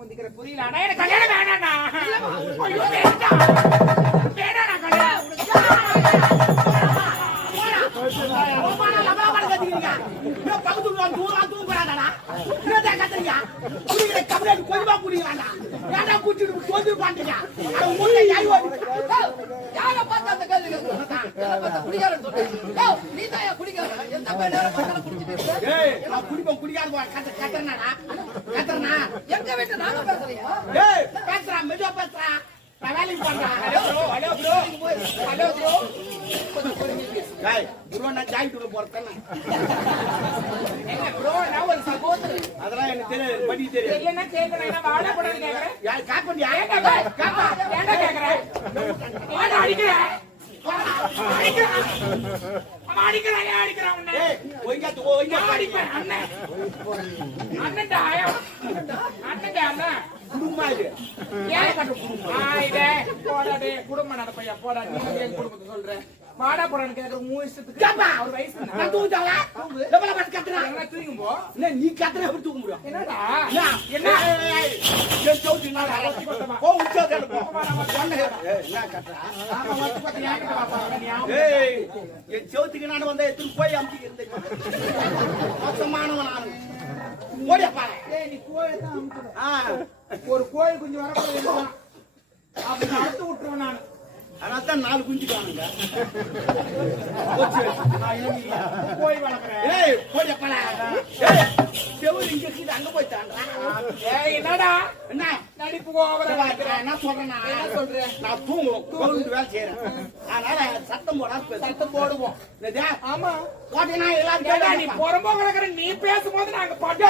முந்திக்கிற புரியல. ஆனா எனக்கு கல்யாணம் வேணாண்ணா. ஐயோ வேண்டாம். வேணாண்ணா கல்யாணம். அதெல்லாம் எனக்கு தெரியாது, படி தெரியாது. என்ன கேட்கணும்? வாழ கூடாது கேட்கறேன். குடும்பம் நடப்பையா போடா. நீ என் குடும்பத்தை சொல்ற வாடா போடான்னு கேக்குற மூணு அவர் வயசு தூங்கும் போ. நீ கத்துற எப்படி தூக்க முடியும்? என்னடா என்ன என் சோத்துக்கு நான் வந்த எத்தனை போய் அமுத்தி மோசமானவன் நானு. நீ கோழி தான் ஒரு கோழி குஞ்சு வரக்கூடாது அப்படி அறுத்து விட்டுருவேன் நான். அதான் 4 குஞ்சு காணுங்க. கோழி வளர்க்குறேன். அங்க போய் தாண்டா. என்னடா என்ன நடிப்பு ஓவரா என்ன சொல்றேன்? என்ன சொல்றேன்? நான் தூங்குவோம் வேலை செய்யறேன். அதனால சத்தம் போடுவோம். ஆமா போட்டீங்கன்னா எல்லாரும் நீ புறம்போ கிடக்குற. நீ பேசும்போது நாங்க பட்டா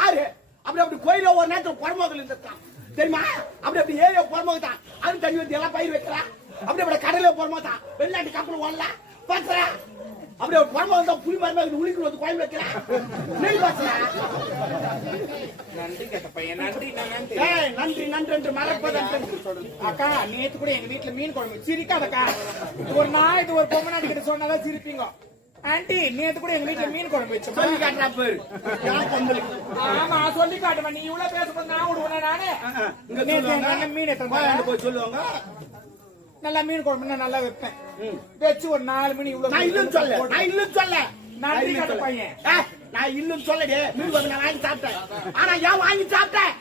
பாரு. அப்படி கோயில ஒரு நேரத்தில் புறம்போகல் இருந்தான் தெரியுமா? அப்படி ஏரியா புறம்போகத்தான். அது தண்ணி ஊற்றி எல்லாம் பயிர் வைக்கிறா. அப்படி கடல புறம்போதான். வெளிநாட்டு கப்பல் ஓடல பாக்குறா. அப்படி ஒரு புறம்போகம் தான். புளி மரமாக உளிக்கு வந்து கோயில் வைக்கிறா. நெல் பாசுறா. நன்றி கேட்ட பையன். நன்றி நன்றி நன்றி என்று மறப்பதன் அக்கா நேத்து கூட எங்க வீட்டுல மீன் குழம்பு சிரிக்காதக்கா. ஒரு நாள் இது ஒரு பொம்மநாடி கிட்ட சொன்னாதான் சிரிப்பீங்க. ஆண்டி நேத்து கூட எங்க வீட்டுல மீன் குழம்பு வச்சு சொல்லி காட்டுறா பேரு. ஆமா சொல்லி காட்டுவேன். நீ இவ்வளவு பேசும்போது நான் விடுவேன். நானு மீன் போய் சொல்லுவாங்க. நல்லா மீன் குழம்பு நல்லா வைப்பேன். வச்சு ஒரு 4 மணி இவ்வளவு நான் இல்லன்னு சொல்ல நன்றி கேட்ட பையன். நான் இல்லன்னு சொல்லடே. மீன் குழம்பு நான் வாங்கி சாப்பிட்டேன். ஆனா ஏன் வாங்கி சாப்பிட்டேன்?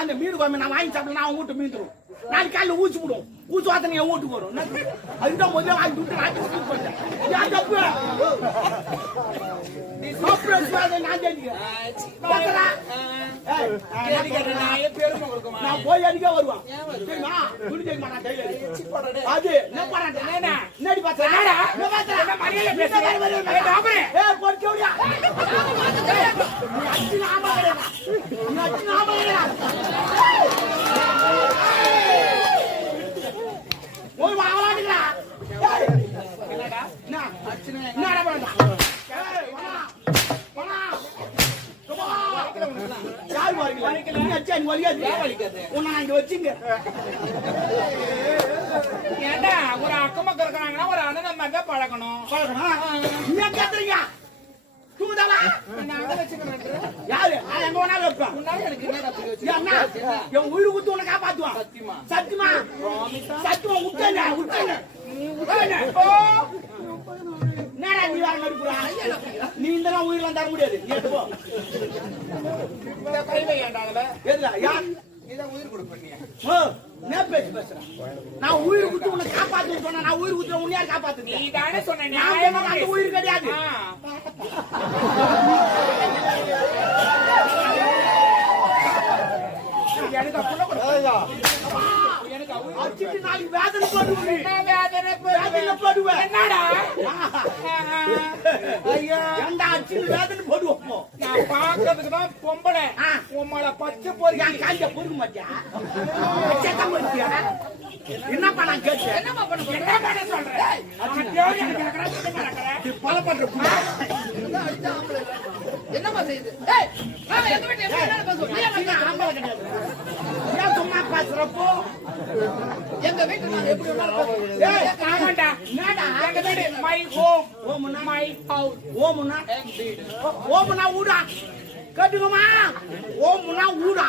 அந்த மீன் குழம்பு நான் வாங்கி சாப்பிட்டேன். நான் வீட்டு மீன் தரும். நாளைக்கு காலையில் ஊசி விடும். ஊசி வாத்தனை என் வீட்டுக்கு வரும். அதுதான் முதல்ல வாங்கி விட்டு நான் தப்பு. நான் போய் அடிக்க வருவான். அது என்னடி ஒரு வாங்கலாடுங்களா? ஏண்டா ஒரு அக்கம் பக்கம் இருக்கிறாங்கன்னா ஒரு அண்ணன் மாதிரி தான் பழக்கணும். உயிர் குத்து உன்னை காப்பாத்துவான். சத்தியமா சத்தியமா விட்டேன். என்னடா நீ வேற நடிப்புறா? நீ இந்த உயிரெல்லாம் தர முடியாது. உயிர் கொடுப்பீங்க. நான் உயிர் குத்து உன்னை காப்பாத்து சொன்ன. நான் உயிர் குத்துற உன்னை யார் காப்பாத்து? நீ தானே சொன்ன. அந்த உயிர் கிடையாது. எனக்கு அடிச்சுட்டு நாளைக்கு வேதனை போடுவேன். என்னடா ஏண்டா அடிச்சுட்டு வேதனை போடுவோம்? நான் பாக்குறதுக்கு தான் பொம்பளை. உம்மளை பச்சை பொறுக்க காய்ச்ச பொறுக்க மாட்டியா? என்னப்பா நான் கேட்டேன்? என்ன பண்ண சொல்றேன்? பல பண்ற என்னமா செய்யுது? சும்மா பேசுறப்போ எங்க வீட்டுல நாங்க எப்படி எங்க வீடு மை ஹோம், மை ஹவுஸ். ஓமுன்னா ஊடா கட்டுக்குமா ஓம்னா ஊடா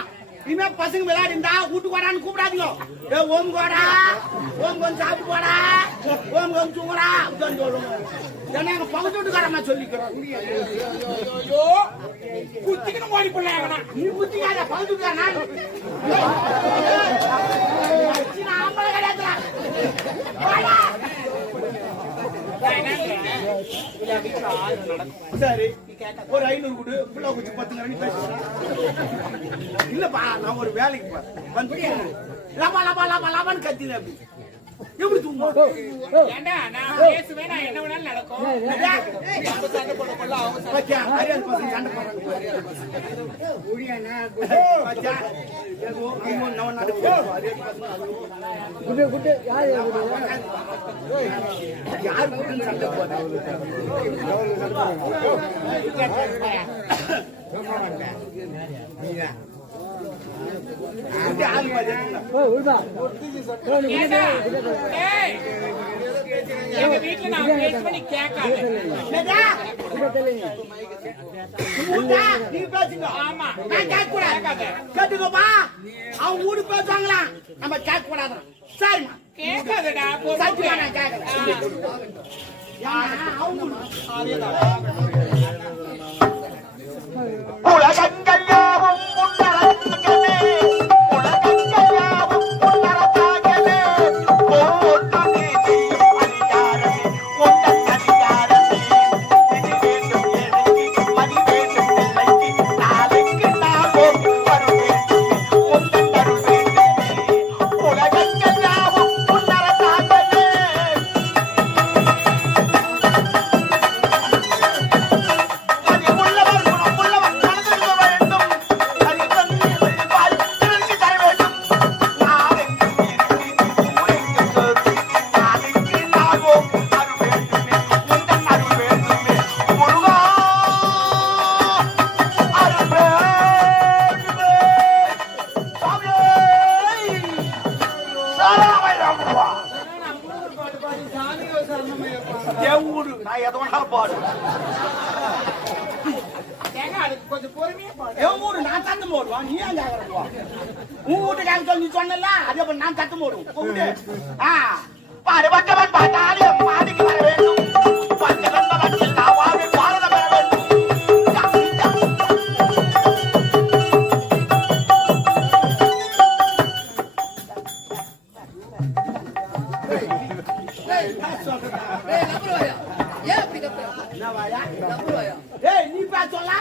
இனிமே பசங்க விளையாடிந்தா வீட்டுக்கு வாடான்னு கூப்பிடாதீங்க ஏ ஓம் கோடா ஓம் கொஞ்சம் சாப்பிட்டு போடா ஓம் கொஞ்சம் தூங்கடா அப்படின்னு சொல்லுவோம் ஏன்னா எங்க பக்கத்து வீட்டுக்காரமா சொல்லிக்கிறோம் ஐயோ குத்திக்கணும் ஓடி போடலாம் நீ குத்திக்காத பக்கத்து வீட்டுக்காரன் ஆம்பளை கிடையாதுடா சரி ஒரு 500 கொடு புள்ள குச்சி 10 மணி பேசுறேன் இல்லப்பா நான் ஒரு வேலைக்கு வந்து லபா லபா லபா லபான்னு கத்தின அப்படி எப்படி தூங்க ஏண்டா நான் பேசுவேன் நான் என்ன வேணாலும் நடக்கும் நம்ம சண்டை போட கொள்ள அவங்க பச்சா அரியல் பசங்க சண்டை போறாங்க ஊடியானா பச்சா ஏதோ நம்ம நம்ம நடக்கு அரியல் பசங்க குடு யார் யார் குடு சண்டை போறாங்க எங்க வீட்டுல நான் பேச பண்ணி கேட்காது நீ பேசுங்க ஆமா நான் கேட்க கூடாது கேட்டுக்கோப்பா அவங்க ஊடு பேசுவாங்களா நம்ம கேட்க கூடாது சரிம்மா கேட்காதடா சத்தியமா நான் கேட்கறேன் உலகங்கள்யாவும் முன்னரங்கமே உலகங்கள்யாவும் முன்னரங்கமே ஓட்டு நீதியும் அதிகாரமே உந்தன் அதிகாரமே இது வேண்டும் எனக்கு மதி வேண்டும் பிள்ளைக்கு நாளைக்கு நாமும் வர வேண்டும் உந்தன் தருள் வேண்டுமே உலகங்கள்யாவும் முன்னரங்கமே கொஞ்சம் பொறுமையா பாடு என் ஊரு நான் தட்டம் போடுவான் நீ ஏன் கேக்குறப்பா உன் வீட்டுக்காரன் சொல்லி நீ சொன்னல அதே போல நான் தட்டம் போடுவோம் கூப்பிட்டு பாடுபட்டவன் பார்த்தாலே மாடிக்கு வர வேண்டும் பஞ்சவன் பவத்தில் நாவாவே பாரதம் பெற வேண்டும் ஏய் நீ பேசல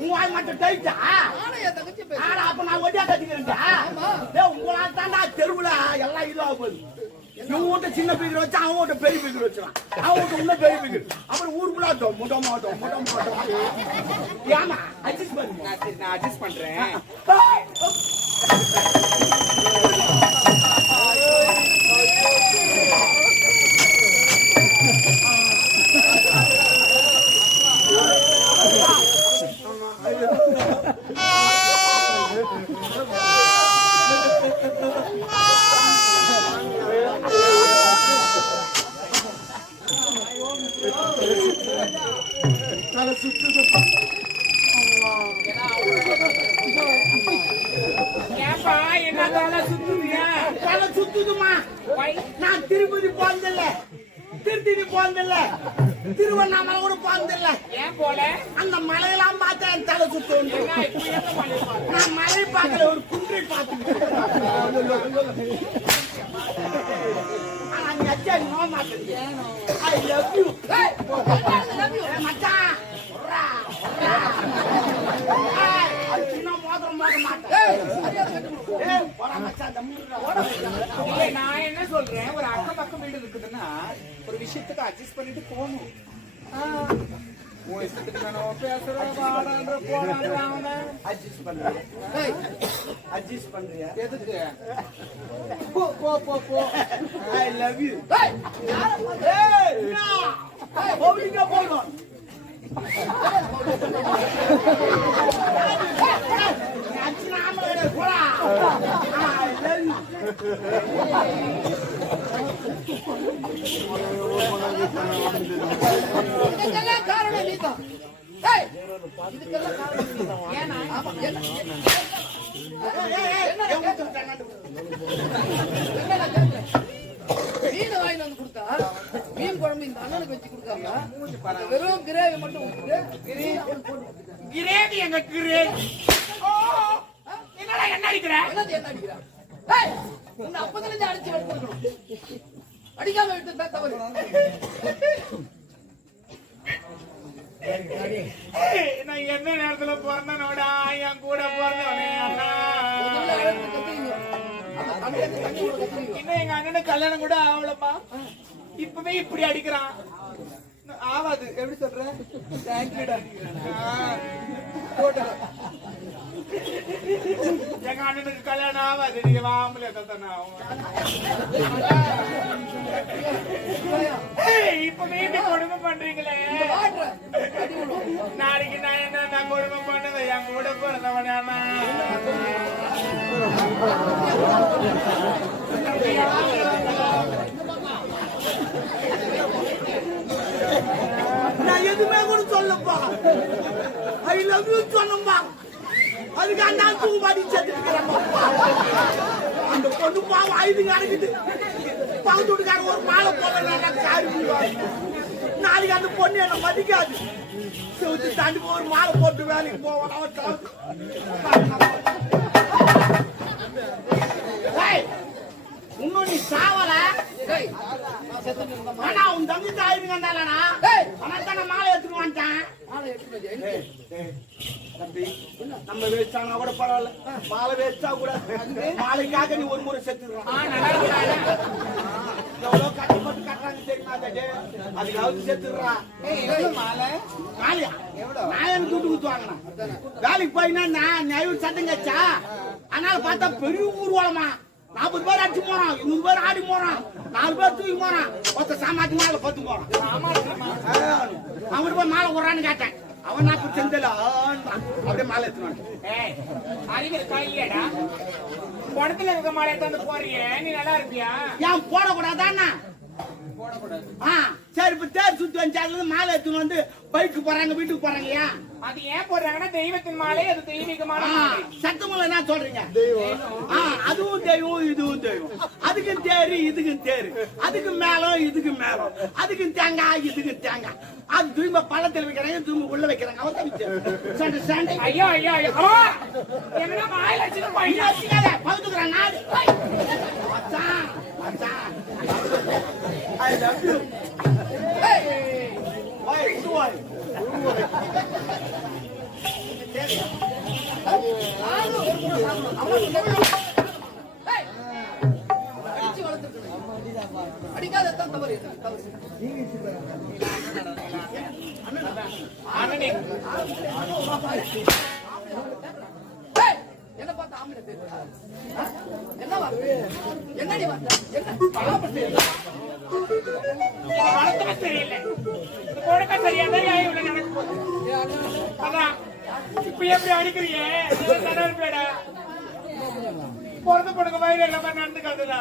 உன் வாய் மட்டும் டைட்டா ஆனா அப்ப நான் ஒடியா கட்டிக்கிறேன்டா ஏய் உங்களால தான்டா தெருவுல எல்லாம் இதுவா போகுது இவன் வீட்டு சின்ன பீக்கர் வச்சு அவன் வீட்டு பெரிய பீக்கர் வச்சுறான் அவன் வீட்டு இன்னும் பெரிய பீக்கர் அப்புறம் ஊருக்குள்ள முட்டை மாட்டோம் ஏமா அட்ஜஸ்ட் பண்ணு நான் அட்ஜஸ்ட் பண்றேன் ஏப்பா என்ன தலை சுத்துதியா தலை சுத்துதுமா நான் திருப்பதி போனதில்ல திருத்தணி போனதில்ல திருவண்ணாமலை கூட போனதில்ல ஏன் போல அந்த மலையெல்லாம் பார்த்தா என் தலை சுத்து என்ன இப்படி என்ன பண்ணிருப்பாங்க நான் மலை பார்க்கல ஒரு குன்றை பார்த்துக்கிட்டேன் ஆனா நீ அச்சா நோ மாட்டேன் ஐ லவ் யூ மச்சான் நான் என்ன சொல்றேன் ஒரு அக்கம் பக்கம் வீடு இருக்குதுன்னா ஒரு விஷயத்துக்கு அட்ஜஸ்ட் பண்ணிட்டு போகணும் அட்ஜஸ்ட் பண்றியா எதுக்கு போ ஐ லவ் யூ போகணும் இதுக்கெல்லாம் காரணம் நீதான். ஏன்னா ஆமா, என்ன மீன் வாங்கிட்டு வந்து கொடுத்தா மீன் குழம்பு இந்த அண்ணனுக்கு வச்சு கொடுக்காம வெறும் கிரேவி மட்டும் கிரேவி எங்க கிரேவி என்னடா என்ன அடிக்கிற என்ன அடிக்கிறான் உன்னை அப்பதிலிருந்து அடிச்சு கொடுக்கணும் அடிக்காம விட்டு தவறு நான் என்ன நேரத்துல பிறந்தனோடா என் கூட பிறந்தவனே அண்ணா இன்னும் எங்க அண்ணனுக்கு கல்யாணம் கூட ஆகலப்பா இப்பவே இப்படி அடிக்கிறான் ஆவாது எப்படி சொல்ற எங்க அண்ணனுக்கு கல்யாணம் ஆவாது நீங்க வாமல இப்பவே இப்படி கொடுமை பண்றீங்களே நாளைக்கு நான் என்ன கொடுமை பண்ணுவேன் என் கூட பிறந்தவனே அண்ணா நான் எதுவுமே கூட சொல்லப்பா ஐ லவ் யூ சொன்னப்பா அதுக்கு அண்ணா தூபாடி சேர்த்துக்கிறேன் அந்த பொண்ணு பாவம் ஐது கிடைக்குது பக்கத்துக்கார ஒரு மாலை போல காரி நாளைக்கு அந்த பொண்ணு என்ன மதிக்காது செவுத்து தாண்டி ஒரு மாலை போட்டு வேலைக்கு போவான் இன்னும் நீ சாவல ஆனா உன் தம்பி தாயிருங்க இருந்தாலனா ஆனா மாலை எடுத்துட்டு வந்துட்டான் நம்ம வேஸ்டானா கூட பரவாயில்ல மாலை வேஸ்டா கூட மாலைக்காக நீ ஒரு முறை செத்துடுறான் எவ்வளவு கட்டப்பட்டு கட்டுறாங்க தெரியுமா அதுக்காவது செத்துடுறா மாலையா நான் எனக்கு துட்டு குத்துவாங்கண்ணா வேலைக்கு போயினா நான் நைவர் சட்டம் கச்சா அதனால பார்த்தா பெரிய ஊர்வலமா 40 பேர் அடிச்சு போறான் 100 பேர் ஆடி போறான் 4 பேர் தூக்கி போறான் ஒருத்த சாமாத்தி மாலை பத்து போறான் அவன் போய் மாலை விடுறான்னு கேட்டேன் அவன் நான் செந்தல அப்படியே மாலை எடுத்துவான் அறிவியல் காயிலடா படத்துல இருக்க மாலை எடுத்து போறியே நீ நல்லா இருப்பியா ஏன் போடக்கூடாதாண்ணா சரி இப்ப தேர் சுத்தி வந்தாங்க மாலை எடுத்துன்னு வந்து பைக்கு போறாங்க வீட்டுக்கு போறாங்க ஏன் அது ஏன் போடுறாங்கன்னா தெய்வத்தின் மாலை அது தெய்வீகமான சத்தமலை என்ன சொல்றீங்க அதுவும் தெய்வம் இதுவும் தெய்வம் அதுக்கும் தேரு இதுக்கும் தேரு அதுக்கு மேலம் இதுக்கு மேலம் அதுக்கும் தேங்காய் இதுக்கும் தேங்காய் அது திரும்ப பள்ளத்தில் வைக்கிறாங்க திரும்ப உள்ள வைக்கிறாங்க அவன் ஐயோ ஐயோ ஐயோ என்ன மாலை வச்சுக்காத பகுத்துக்கிறான் நாடு மச்சான் மச்சான் I love you. Hey! Why? Why? அடிக்காத தவறு என்ன பார்த்தா ஆம்பளை பேசுறா என்ன என்னடி வளர்த்தவே தெரியல கொடுக்க சரியாதான் இவ்வளவு நடக்க போகுது அதான் இப்ப எப்படி அடிக்கிறீங்க பேடா பிறந்த பொண்ணுங்க வயிறு எல்லாமே நடந்துக்காதுதா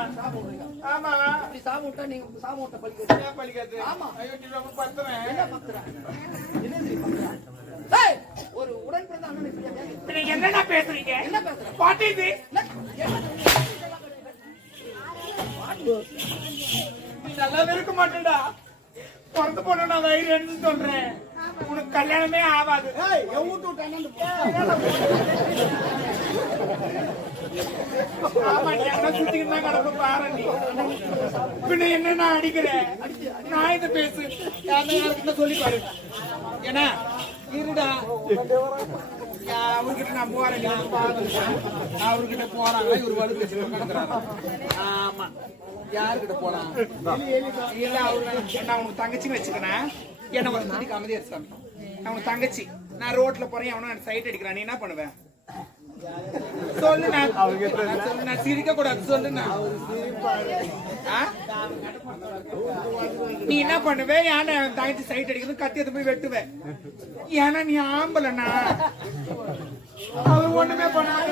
ஆமா சாம விட்டா நீங்க சாம விட்ட பழிக்காது ஆமா பத்துறேன் என்ன பத்துறேன் ஒரு உடன் பிறந்த அண்ணன் என்னடா பேசுறீங்க என்ன பேசுறேன் பாட்டி இது நீ நல்லாவே இருக்க மாட்டேடா பிறந்த பொண்ணு நான் வயிறு சொல்றேன் உனக்கு கல்யாணமே ஆகாது ஆமா நீ என்ன சுத்திக்கிட்டு தான் கிடப்ப பாரு நீ பின்ன என்ன நான் அடிக்கிறேன் நான் இதை பேசு யாருக்கிட்ட சொல்லி பாரு ஏன்னா இருடா அவர்கிட்ட நான் போறேன் நான் அவர்கிட்ட போறாங்க இவர் வலு பேசுறாங்க ஆமா யாருக்கிட்ட போறான் இல்ல அவரு நான் உனக்கு தங்கச்சின்னு வச்சுக்கிறேன் என்ன ஒரு சந்திக்கு அமைதியா சாமி நான் உனக்கு தங்கச்சி நான் ரோட்ல போறேன் அவனும் சைட் அடிக்கிறான் நீ என்ன பண்ணுவேன் சொல்லு நான் சிரிக்க கூடாது சொல்லு நீ என்ன பண்ணுவேன் ஏன்னா தங்கச்சி சைட் அடிக்கிறது கத்தியத்தை போய் வெட்டுவேன் ஏன்னா நீ ஆம்பலண்ணா அவர் ஒண்ணுமே பண்ணாத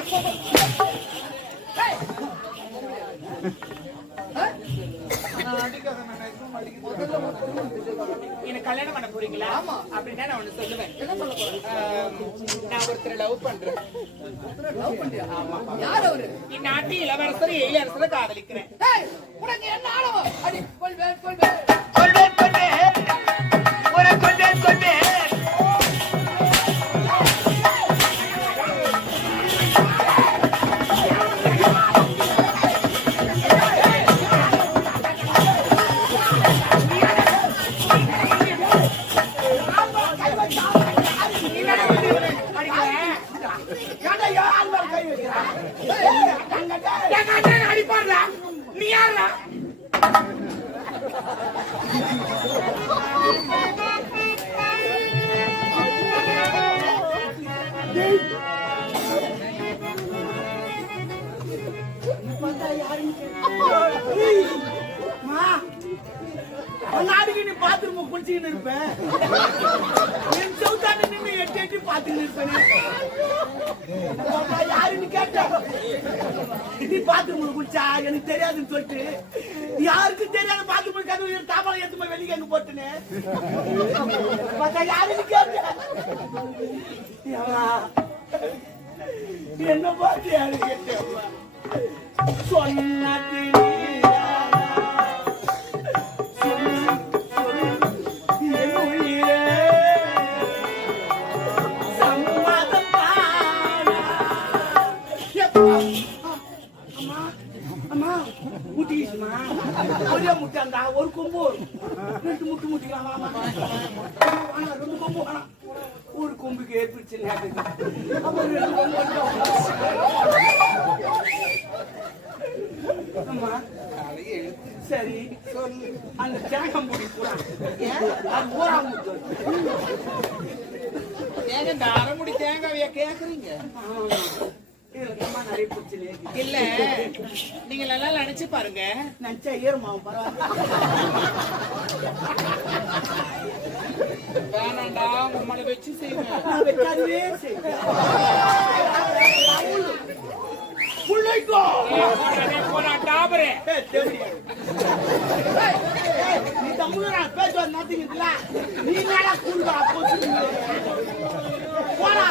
அடிக்காத எனக்கு கல்யாணம் பண்ண போறீங்களா? ஆமா. அப்படின்னா நான் ஒண்ணு சொல்லுவேன். என்ன சொல்ல போற? நான் ஒருத்தரை லவ் பண்றேன். லவ் பண்றியா? யார் அவரு? இந்நாட்டு இளவரசர் எழிலரசரை காதலிக்கிறேன். டேய், உனக்கு என்ன ஆளவோ? அடி கொள்வேன் கொள்வேன். கொள்வேன் கொள்வேன் உன்னை கொள்வேன் கொள்வேன். ஏன்டா யார் மேல கை வைக்கிறா? எங்க அண்ணன் அடிப்பாடுறா. நீ யாரா? நாளைக்கு நீ பாத்ரூம் குளிச்சுக்கிட்டு இருப்பேன். என் சவுத்தாண்டி நின்று எட்டி எட்டி பாத்துக்கிட்டு இருப்பேன். யாருன்னு கேட்ட நீ பாத்ரூம் குளிச்சா எனக்கு தெரியாதுன்னு சொல்லிட்டு யாருக்கு தெரியாத பாத்ரூம் கதவு தாப்பாளம் எடுத்து போய் வெளியே எங்க போட்டுன்னு பார்த்தா யாருன்னு கேட்ட என்ன பார்த்து யாரு கேட்ட சொன்ன ஒரே முட்டாண்டா ஒரு கொம்பு ரெண்டு முட்டு முட்டிக்கலாம் ரெண்டு கொம்பு வேணாம் ஒரு கொம்புக்கு ஏற்படுச்சு அம்மா சரி அந்த தேங்கம்புடி பூரா அது ஊரா முட்டு ஏங்க இந்த அரைமுடி தேங்காவையா கேக்குறீங்க? நிறைய பிரச்சனை இல்ல நீங்க நல்லா நினைச்சு பாருங்க. நினைச்சா ஏறுமாவும் பரவாயில்ல வேணாண்டா உங்களை வச்சு செய்வேன். நான் வைக்காதவே செய்வேன் நீ தமிழ் பேசுவது நோத்திங்கல நீ மேல கூண்டா போடா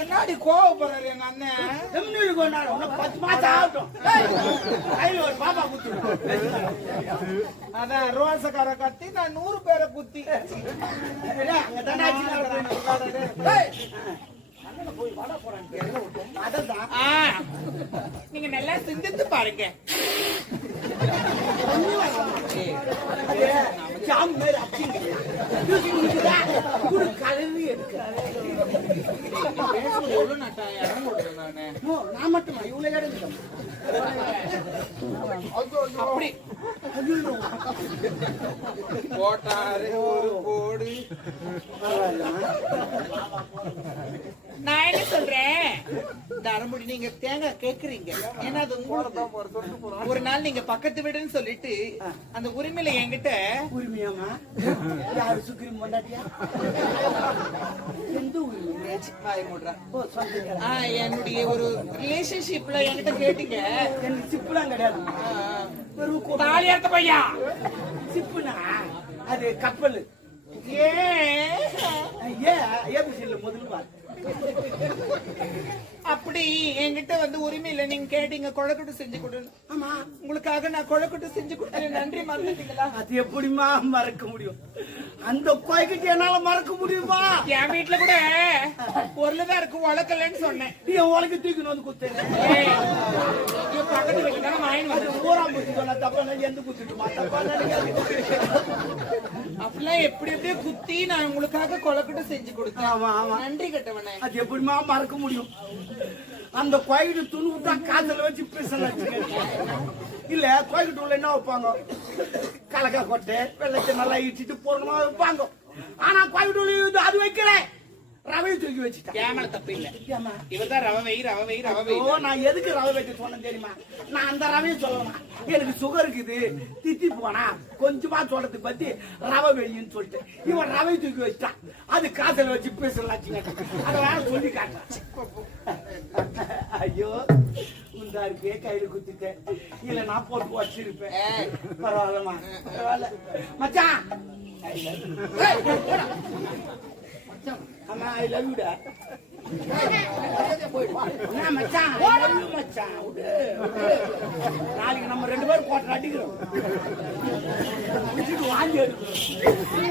என்னாடி கோவப்படுறாரு எங்க அண்ணன்? தமிழ் கொண்டாடு 10 மாசம் ஆகட்டும் கையில் ஒரு பாப்பா குத்து அதான் ரோசக்கார கத்தி நான் 100 பேரை குத்தி அங்க தண்டாச்சு நீங்க நல்லா சிந்தித்து பாருங்க. நான் மட்டுமா இவ்வளவு இடம் அப்படி போட்டாரு ஒரு கோடு. நான் என்ன சொல்றேன், தரமுடி நீங்க தேங்காய் கேக்குறீங்க. ஏன்னா அது ஒரு நாள் நீங்க பக்கத்து வீடுன்னு சொல்லிட்டு அந்த உரிமையில என்கிட்ட உரிமையாமா யாரு சுக்ரீம் கொண்டாட்டியா எந்த உரிமை என்னுடைய ஒரு ரிலேஷன்ஷிப்ல என்கிட்ட கேட்டீங்க. எனக்கு சிப்புலாம் கிடையாது தாலி அறுத்த பையா சிப்புனா அது கப்பல் முதல்ல அப்படி என்கிட்ட வந்து உரிமை இல்ல. நீங்க கேட்டீங்க கொழக்கட்டு செஞ்சு கொடு. ஆமா உங்களுக்காக நான் கொழக்கட்டு செஞ்சு கொடுத்தேன். நன்றி மறந்துட்டீங்களா? அது எப்படிமா மறக்க முடியும்? அந்த கோய்கிட்ட என்னால மறக்க முடியுமா? என் வீட்டுல கூட பொருள்தான் இருக்கு உழக்கலன்னு சொன்னேன். நீ உலக தூக்கின்னு வந்து குத்தேன் பக்கத்து வீட்டுல வாங்கி ஊராம் குத்தி சொன்னா தப்பா எந்த குத்திட்டுமா தப்பா அப்படிலாம் எப்படி எப்படியோ குத்தி நான் உங்களுக்காக கொழக்கட்டு செஞ்சு கொடுத்தேன். ஆமா ஆமா நன்றி கட்டவனே. அது எப்படிமா மறக்க முடியும்? அந்த கோயிட்டு துணு தான் காதல வச்சு பேசலாம். இல்ல கோயிட்டு உள்ள என்ன வைப்பாங்க? கலக்கா கொட்டை வெள்ளத்தை நல்லா இடிச்சிட்டு பூர்ணமா வைப்பாங்க. ஆனா கோயிட்டு அது வைக்கல, ரவை தூக்கி வச்சுட்டேன். கேமரா தப்பு இல்ல, இவர்தான் ரவை ரவை. நான் எதுக்கு ரவை வைக்க சொன்னேன் தெரியுமா? நான் அந்த ரவையை சொல்லணும். எனக்கு சுகர் இருக்குது, தித்தி போனா கொஞ்சமா சொல்றது பத்தி ரவை வெயின்னு சொல்லிட்டு இவன் ரவை தூக்கி வச்சுட்டான். அது காதல வச்சு பேசலாம். அதெல்லாம் சொல்லி காட்டுறான். ஐயோ இந்த நல்லா இருக்கே கையில குத்திட்டேன் இல்ல நான் போட்டு வச்சிருப்பேன் பரவாயில்லமா பரவாயில்ல மச்சான் அம்மா ஐ லவ் யூ டா மச்சான் மச்சான் நாளைக்கு நம்ம 2 பேரும் கோட்டை அடிக்கிறோம் வாங்கி எடுக்கிறோம்